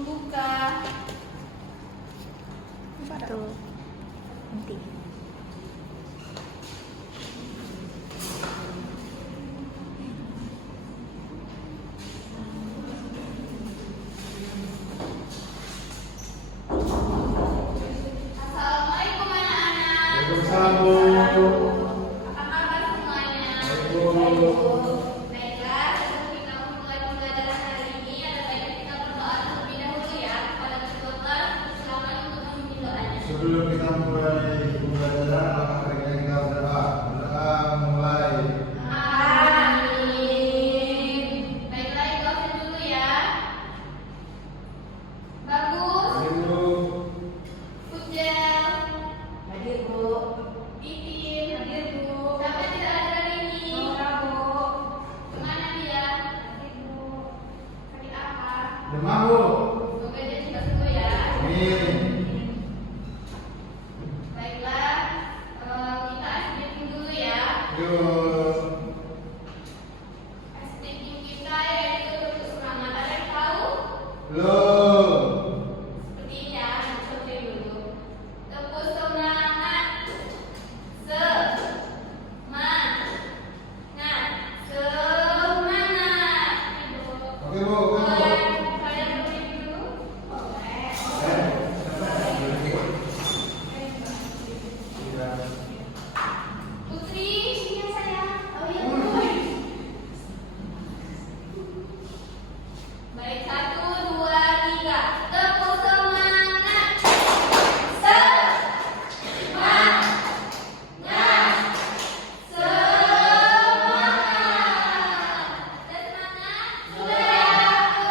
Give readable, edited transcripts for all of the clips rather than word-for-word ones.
membuka. Tuh. Nanti. Assalamualaikum anak-anak. Waalaikumsalam. Apa kabar semuanya? Waalaikumsalam. Baiklah, sebelum kita memulai pembelajaran hari ini, ada baiknya kita berdoa terlebih dahulu ya kepada dokter. Silakan untuk memimpin doanya. Sebelum kita mulai pembelajaran, alangkah baiknya kita berdoa. Berdoa mulai. Amin. Baiklah, itu absen dulu ya. Bagus. Ibu, Pujel. Hadir, Bu. Titin. Hadir, Bu. Siapa yang tidak hadir hari ini? Nora, Bu. Kemana dia? Hadir, Bu. Sakit apa? demam bu. Semoga dia cepat sembuh ya. Amin. Baiklah, kita ice breaking dulu ya. Yuk. Ice breaking kita yaitu bentuk semangat. Ada yang tahu? Belum. Seperti ini ya, coba dulu. Tepuk semangat. Semangat. Semangat. Ibu. Oke bu. Kalian berdiri dulu. Putri, sini ya sayang. Oh iya, Bu. Baik, 1, 2, 3. Tepuk semangat. Semangat. Semangat. Dan semangat. Sudah.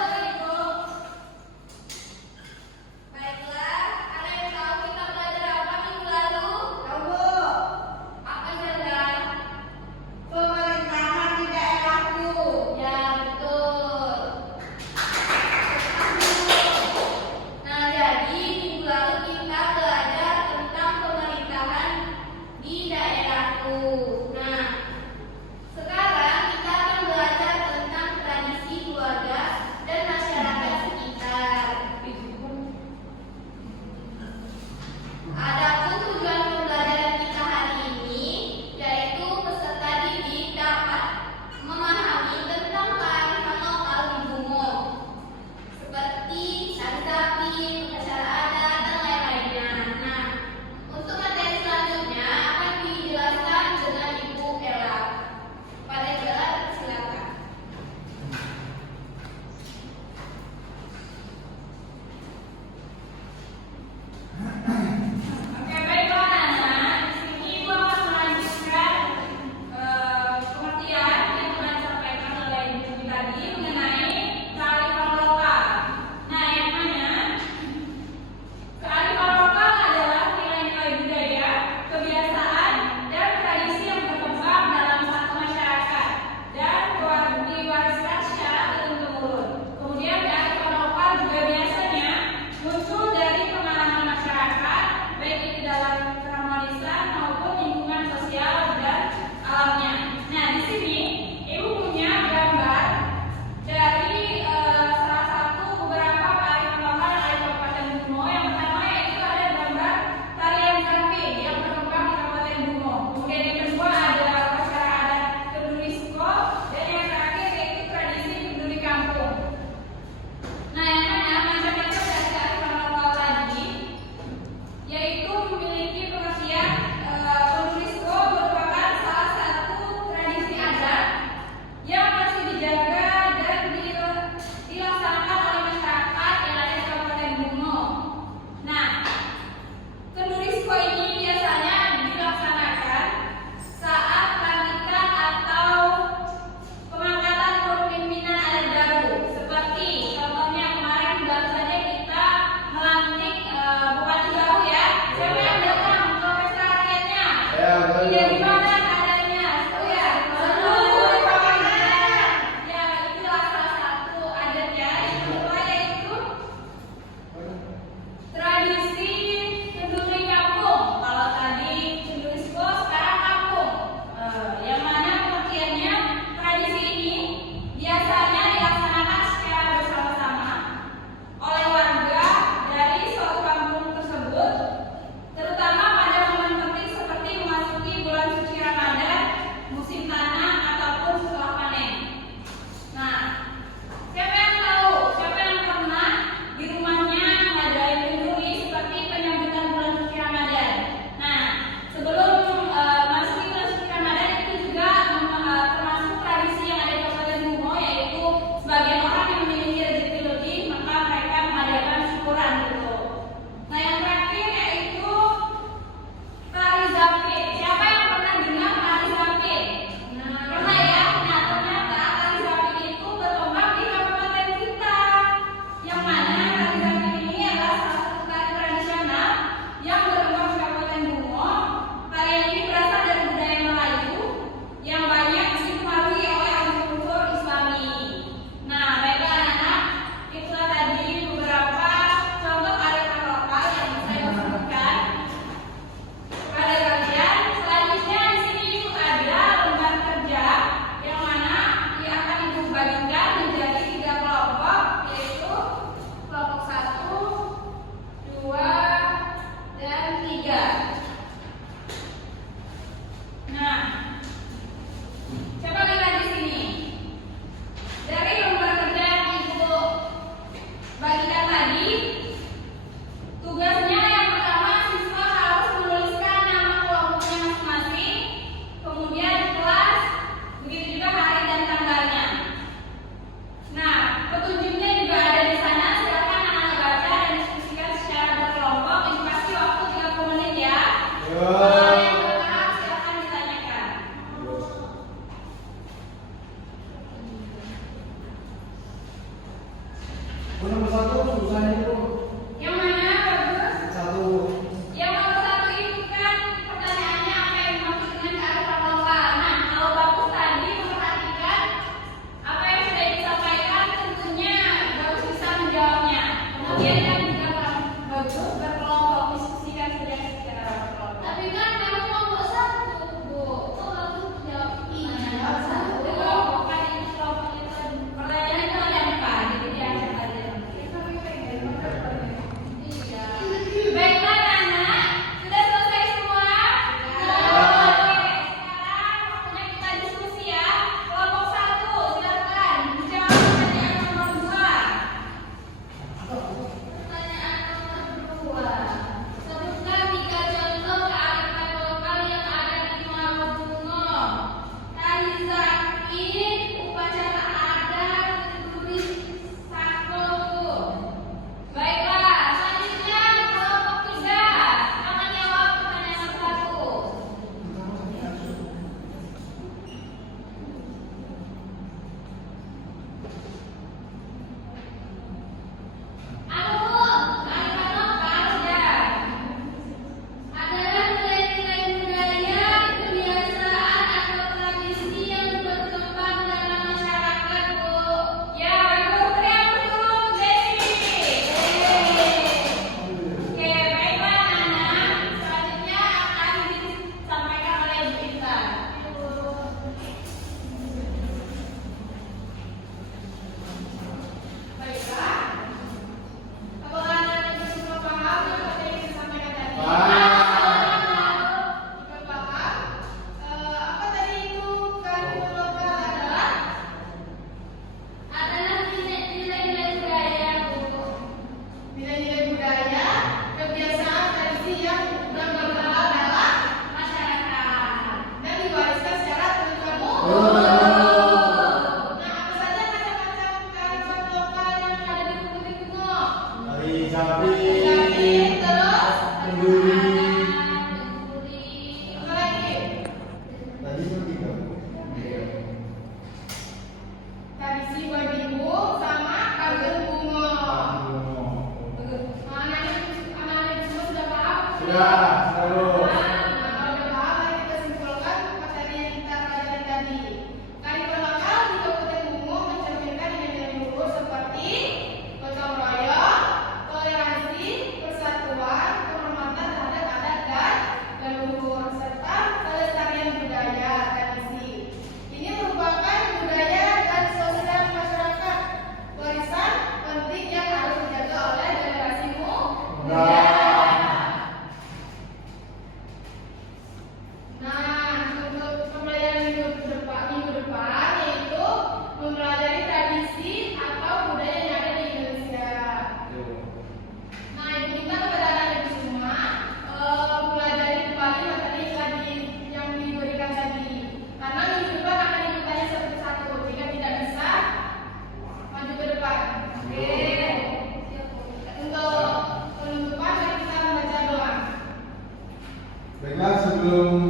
Nomor satu susah itu. Yang mana bagus? Satu. Yang nomor satu itu kan pertanyaannya apa yang dimaksud dengan kearifan lokal. Nah, kalau bagus tadi memperhatikan apa yang sudah disampaikan, tentunya bagus bisa menjawabnya. Kemudian kan juga bagus berkelompok diskusikan saja secara berkelompok. Tapi kan kamu kelompok satu, Bu. Kok bagus jawab iya satu. Kelompok kan itu kelompok itu pertanyaan itu ada 4, jadi diangkat aja. Iya. Baiklah anak, sudah selesai semua? Oke, sekarang waktunya kita diskusi ya. Kelompok 1, silakan dijawab pertanyaan nomor 2. Pertanyaan nomor 2. Sebutkan 3 contoh kearifan lokal yang ada di Malabungo. Tari zakir, upacara adat, kenduri, sako. Baiklah, selanjutnya kelompok 3 akan jawab pertanyaan 1. Apa Bu? Kearifan lokal ya. Adalah nilai-nilai budaya, kebiasaan atau tradisi yang berkembang dalam masyarakat, Bu. Ya, bagus. Beri aplaus dulu untuk Desi. Oke, baiklah anak. Selanjutnya akan disampaikan oleh Ibu Intan. Baiklah. Apakah anak-anak semua paham dengan apa yang disampaikan tadi? Jika paham, apa tadi itu kearifan lokal adalah? Adalah nilai-nilai budaya, Bu. Nilai-nilai budaya, kebiasaan, tradisi yang berkembang dalam masyarakat dan diwariskan secara turun-temurun. Nah, apa saja macam-macam kearifan lokal yang ada di Bukit Bungo? Tari Japri. Terus Kenduri. apa lagi? Tadi itu 3. Tradisi Badibu sama Kagen Bungo. Anak-anak semua sudah paham? Sudah, terus. Nah, kalau udah paham, mari kita simpulkan materi yang kita pelajari tadi. Kearifan lokal di Kabupaten Bungo mencerminkan nilai-nilai luhur seperti gotong royong, toleransi, persatuan, penghormatan terhadap adat dan leluhur, serta kelestarian budaya tradisi. Ini merupakan budaya dan sosial masyarakat, warisan penting yang harus dijaga oleh generasi muda. Nah, untuk pembelajaran minggu depan yaitu mempelajari tradisi atau budaya yang ada di Indonesia. Nah, Ibu minta kepada anak-anak semua mempelajari kembali materi yang diberikan tadi. Karena minggu depan akan diminta satu-satu, jika tidak bisa maju ke depan. Oke. Untuk penutupan mari kita membaca doa. Baiklah, sebelum